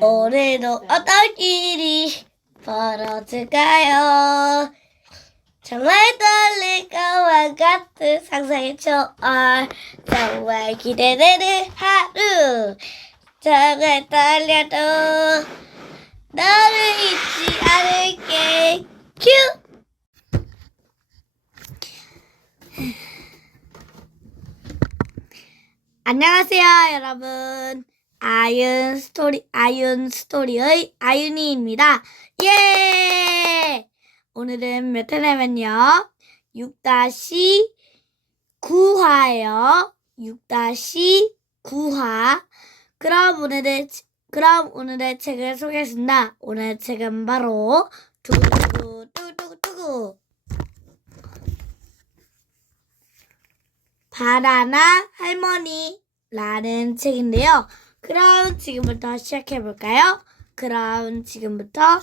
오늘도 어떤 일이 벌어질까요? 정말 떨릴 것만 같은 상상의 초월. 정말 기대되는 하루. 정말 떨려도 너를 잊지 않을게. 큐! 안녕하세요, 여러분. 아윤 스토리의 아윤이입니다. 예! 오늘은 몇 회냐면요. 6-9화예요. 6-9화. 그럼 오늘의 책을 소개했습니다. 오늘의 책은 바로 두구두구 바나나 할머니라는 책인데요. 그럼 지금부터 시작해볼까요? 그럼 지금부터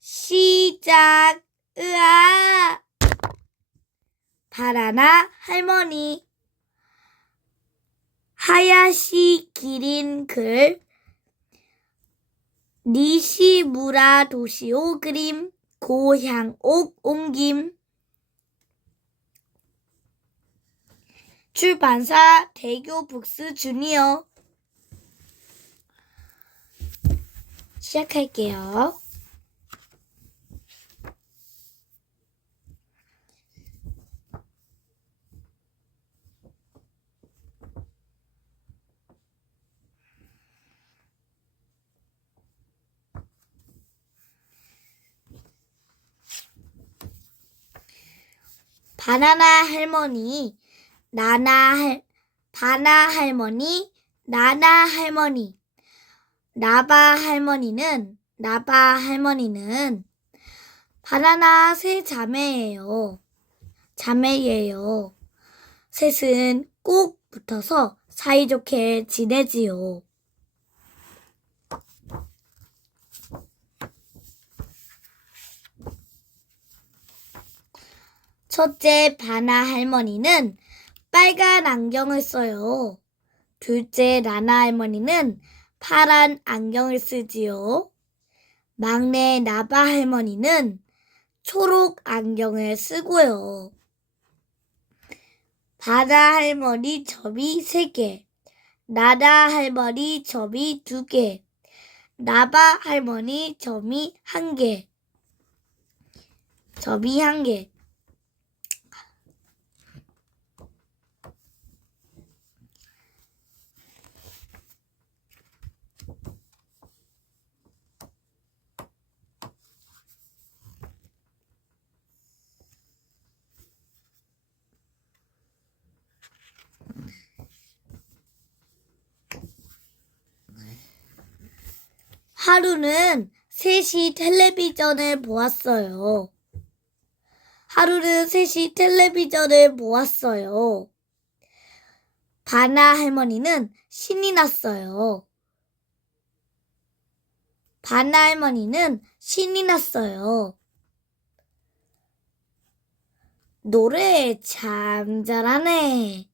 시작! 으아! 바나나 할머니. 하야시 기린 글, 니시무라 도시오 그림, 고향옥 옮김. 출판사 대교북스 주니어. 시작할게요. 바나 할머니, 나나 할머니. 나바 할머니는 바나나 세 자매예요. 셋은 꼭 붙어서 사이좋게 지내지요. 첫째 바나 할머니는 빨간 안경을 써요. 둘째 나나 할머니는 파란 안경을 쓰지요. 막내 나바 할머니는 초록 안경을 쓰고요. 바나 할머니 점이 3개, 나나 할머니 점이 2개, 나바 할머니 점이 1개. 하루는 셋이 텔레비전을 보았어요. 바나 할머니는 신이 났어요. 노래 참 잘하네.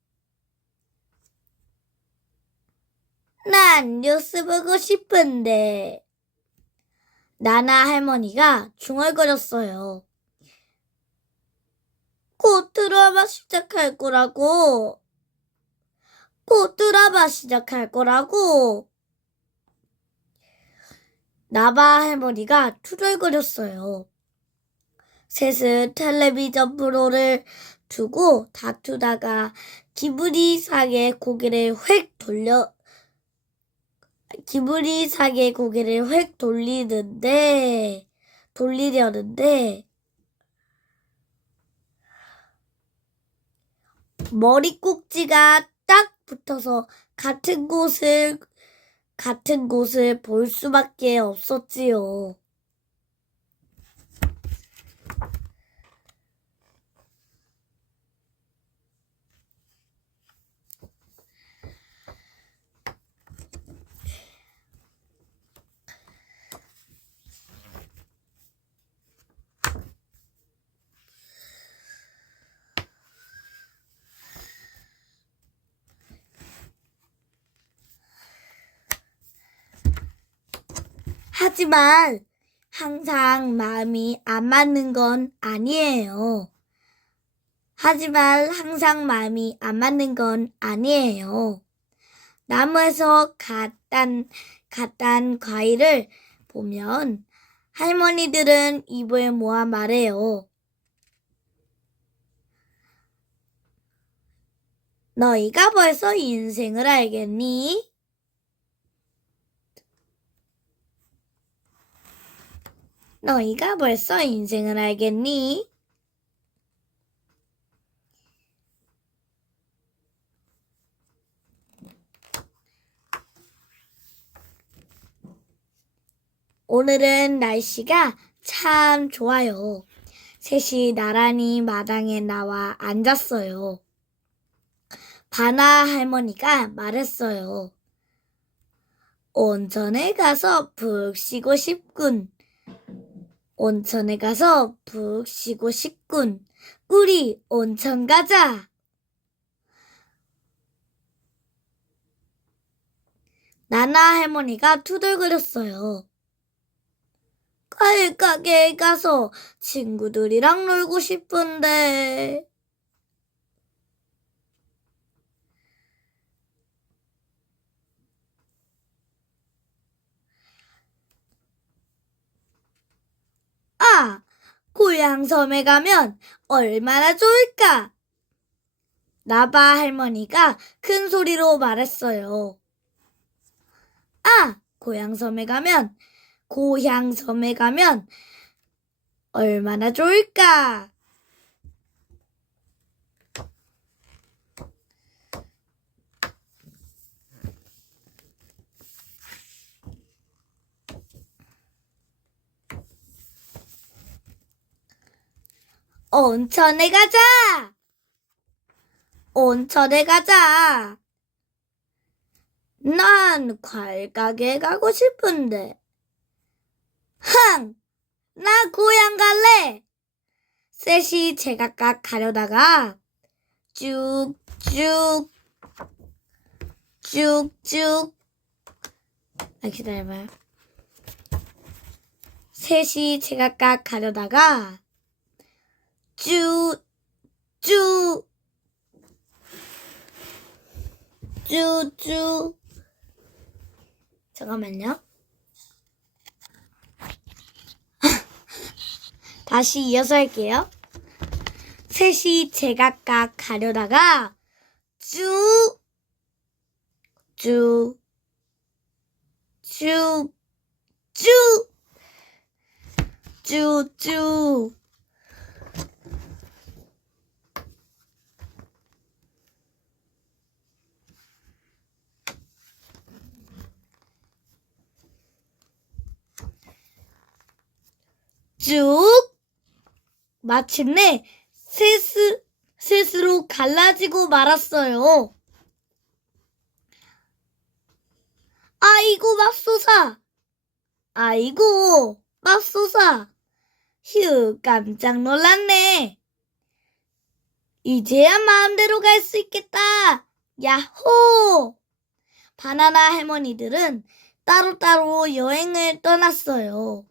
난 뉴스 보고 싶은데. 나나 할머니가 중얼거렸어요. 곧 드라마 시작할 거라고. 나바 할머니가 투덜거렸어요. 셋은 텔레비전 프로를 두고 다투다가 기분이 상해 고개를 휙 돌리려는데 머리꼭지가 딱 붙어서 같은 곳을 볼 수밖에 없었지요. 하지만 항상 마음이 안 맞는 건 아니에요. 하지만 항상 마음이 안 맞는 건 아니에요. 나무에서 갓단 과일을 보면 할머니들은 입을 모아 말해요. 너희가 벌써 인생을 알겠니? 너희가 벌써 인생을 알겠니? 오늘은 날씨가 참 좋아요. 셋이 나란히 마당에 나와 앉았어요. 바나 할머니가 말했어요. 온천에 가서 푹 쉬고 싶군. 온천에 가서 푹 쉬고 싶군. 우리 온천 가자. 나나 할머니가 투덜거렸어요. 과일 가게에 가서 친구들이랑 놀고 싶은데. 아, 고향 섬에 가면 얼마나 좋을까? 나바 할머니가 큰 소리로 말했어요. 아, 고향 섬에 가면 얼마나 좋을까? 온천에 가자! 온천에 가자! 난 과일 가게에 가고 싶은데. 나 고향 갈래! 셋이 제각각 가려다가 쭉쭉 기다려봐요. 셋이 제각각 가려다가 쭉 잠깐만요. 다시 이어서 할게요. 셋이 제각각 가려다가 쭉 마침내 셋으로 갈라지고 말았어요. 아이고 맙소사. 휴, 깜짝 놀랐네. 이제야 마음대로 갈 수 있겠다. 야호! 바나나 할머니들은 따로따로 여행을 떠났어요.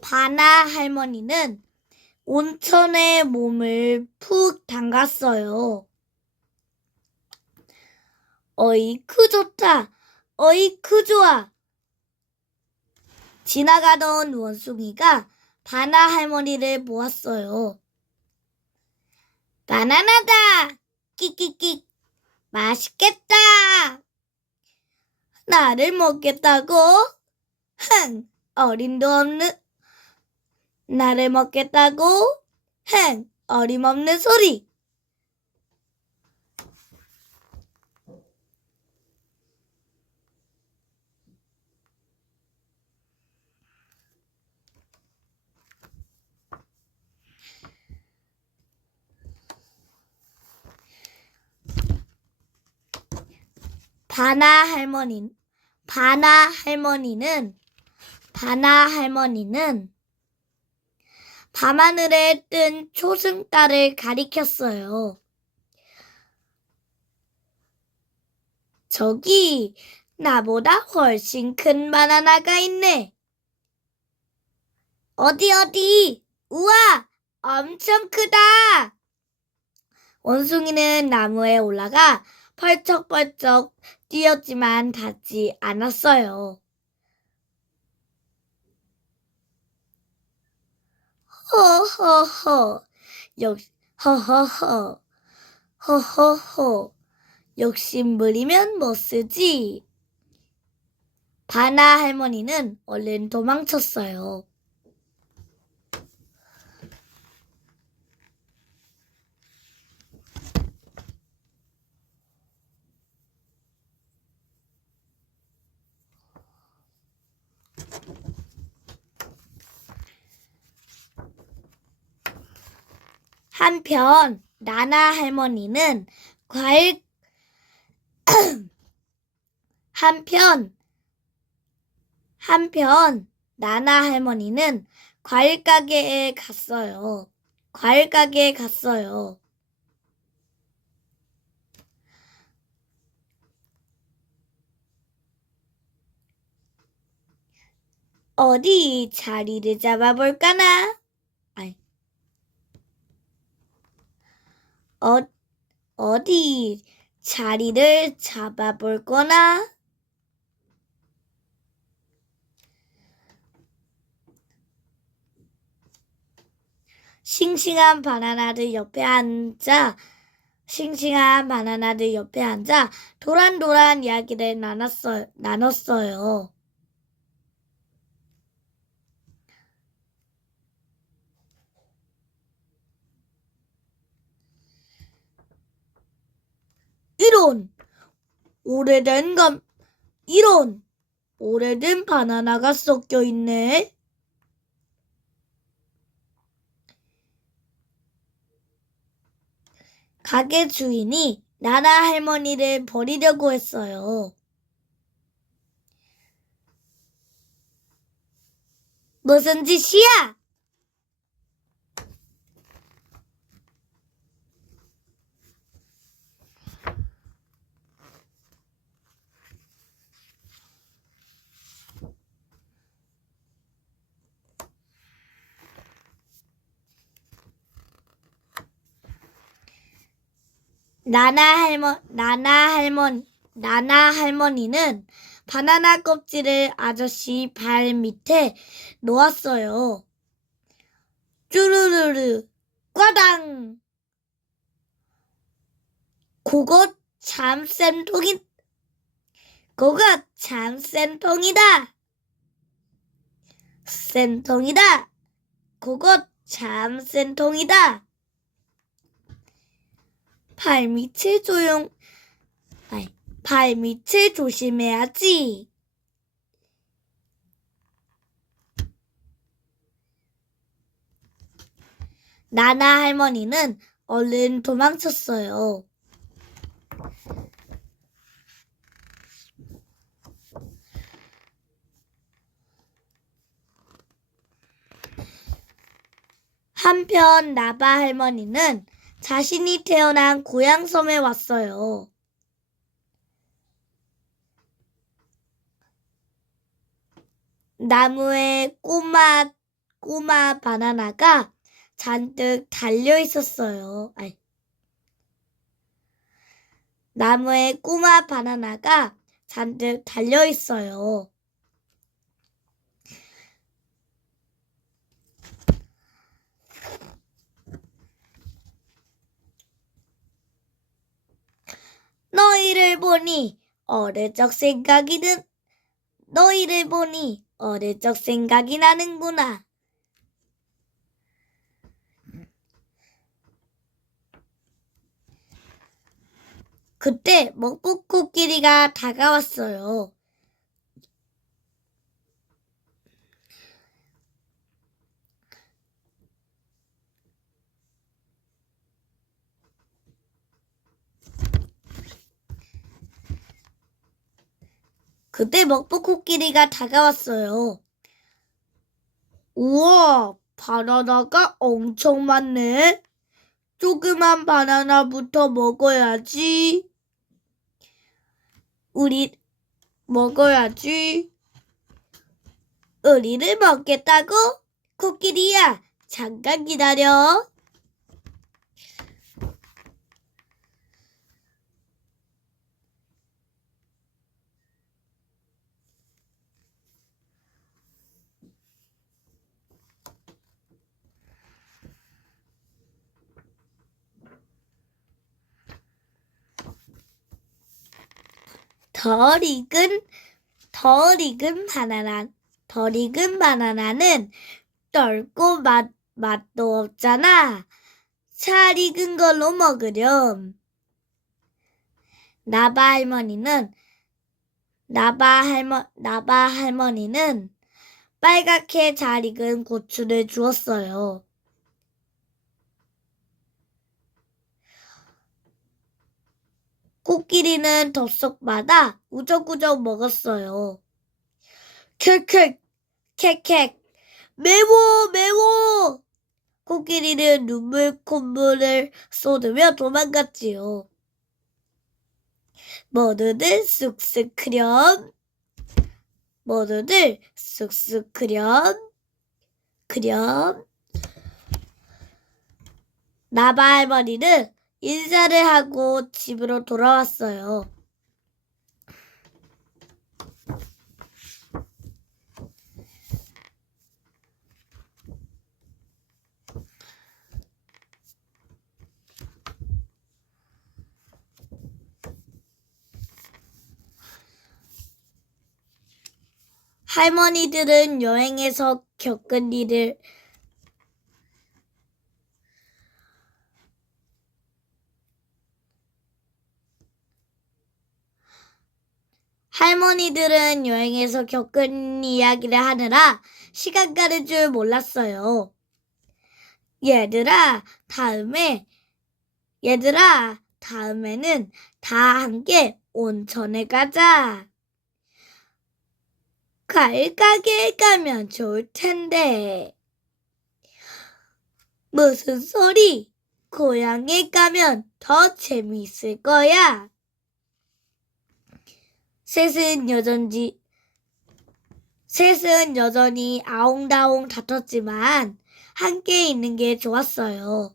바나 할머니는 온천에 몸을 푹 담갔어요. 어이쿠 좋다. 어이쿠 좋아. 지나가던 원숭이가 바나 할머니를 보았어요. 바나나다. 끽끽끽. 맛있겠다. 나를 먹겠다고? 어림도 없는 나를 먹겠다고? 어림없는 소리. 바나 할머니는 밤하늘에 뜬 초승달을 가리켰어요. 저기 나보다 훨씬 큰 바나나가 있네. 어디? 우와! 엄청 크다! 원숭이는 나무에 올라가 펄쩍펄쩍 뛰었지만 닿지 않았어요. 허허허, 허허허, 욕심 부리면 못 쓰지. 바나 할머니는 얼른 도망쳤어요. 한편 나나 할머니는 나나 할머니는 과일 가게에 갔어요. 어디 자리를 잡아볼까나? 어디 자리를 잡아볼 거나? 싱싱한 바나나들 옆에 앉아 도란도란 이야기를 나눴어요. 이런 오래된 바나나가 섞여 있네. 가게 주인이 나나 할머니를 버리려고 했어요. 무슨 짓이야? 나나 할머니는 바나나 껍질을 아저씨 발 밑에 놓았어요. 쭈루루루 꽈당! 그거 참 쌤통이다. 그거 참 쌤통이다. 발밑을 조심해야지. 나나 할머니는 얼른 도망쳤어요. 한편 나바 할머니는 자신이 태어난 고향섬에 왔어요. 나무에 꼬마 바나나가 잔뜩 달려 있었어요. 나무에 꼬마 바나나가 잔뜩 달려 있어요. 너희를 보니 어릴 적 생각이 나는구나. 그때 먹북 코끼리가 다가왔어요. 그때 먹보 코끼리가 다가왔어요. 우와, 바나나가 엄청 많네. 조그만 바나나부터 먹어야지. 먹어야지. 우리를 먹겠다고? 코끼리야, 잠깐 기다려. 덜 익은 바나나는 떫고 맛도 없잖아. 잘 익은 걸로 먹으렴. 나바 할머니는 빨갛게 잘 익은 고추를 주었어요. 코끼리는 덥석마다 우적우적 먹었어요. 캑캑, 캑캑, 매워! 코끼리는 콧물을 쏟으며 도망갔지요. 모두들 쑥쑥 크렴. 나바 할머니는 인사를 하고 집으로 돌아왔어요. 할머니들은 여행에서 겪은 일을 이야기를 하느라 시간 가는 줄 몰랐어요. 얘들아, 다음에는 다 함께 온천에 가자. 과일 가게에 가면 좋을 텐데. 무슨 소리? 고향에 가면 더 재미있을 거야. 셋은 여전히 아웅다웅 다퉜지만 함께 있는 게 좋았어요.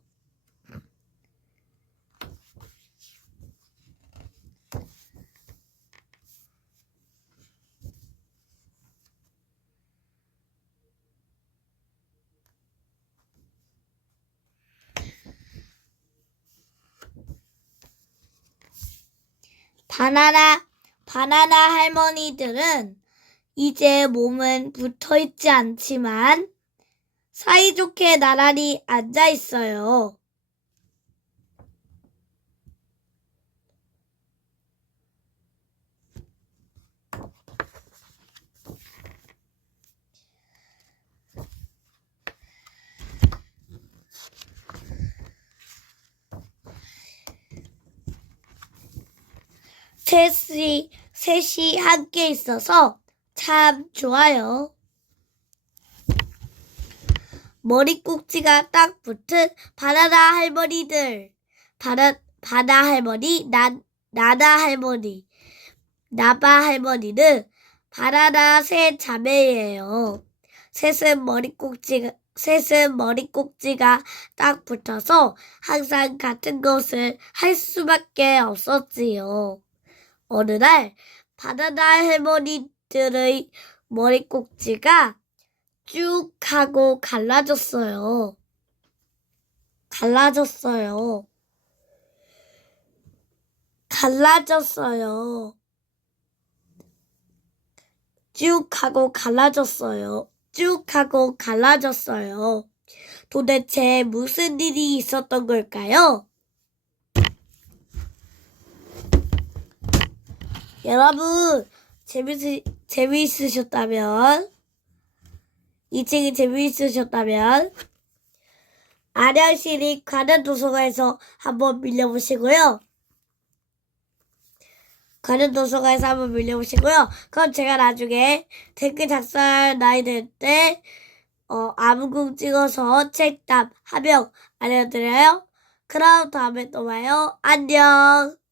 바나나 할머니들은 이제 몸은 붙어있지 않지만 사이좋게 나란히 앉아 있어요. 셋이 함께 있어서 참 좋아요. 머리꼭지가 딱 붙은 바나나 할머니들. 바나 할머니, 나나 할머니, 나바 할머니는 바나나 세 자매예요. 셋은 머리꼭지가 딱 붙어서 항상 같은 것을 할 수밖에 없었지요. 어느 날 바나나 할머니들의 머리꼭지가 쭉 하고 갈라졌어요. 쭉 하고 갈라졌어요. 도대체 무슨 일이 있었던 걸까요? 여러분, 이 책이 재미있으셨다면 아량시리 관현도서관에서 한번 빌려보시고요. 관련 도서관에서 한번 빌려보시고요. 그럼 제가 나중에 댓글 작성할 나이 될 때 아무궁 찍어서 책답 하명 알려드려요. 그럼 다음에 또 봐요. 안녕.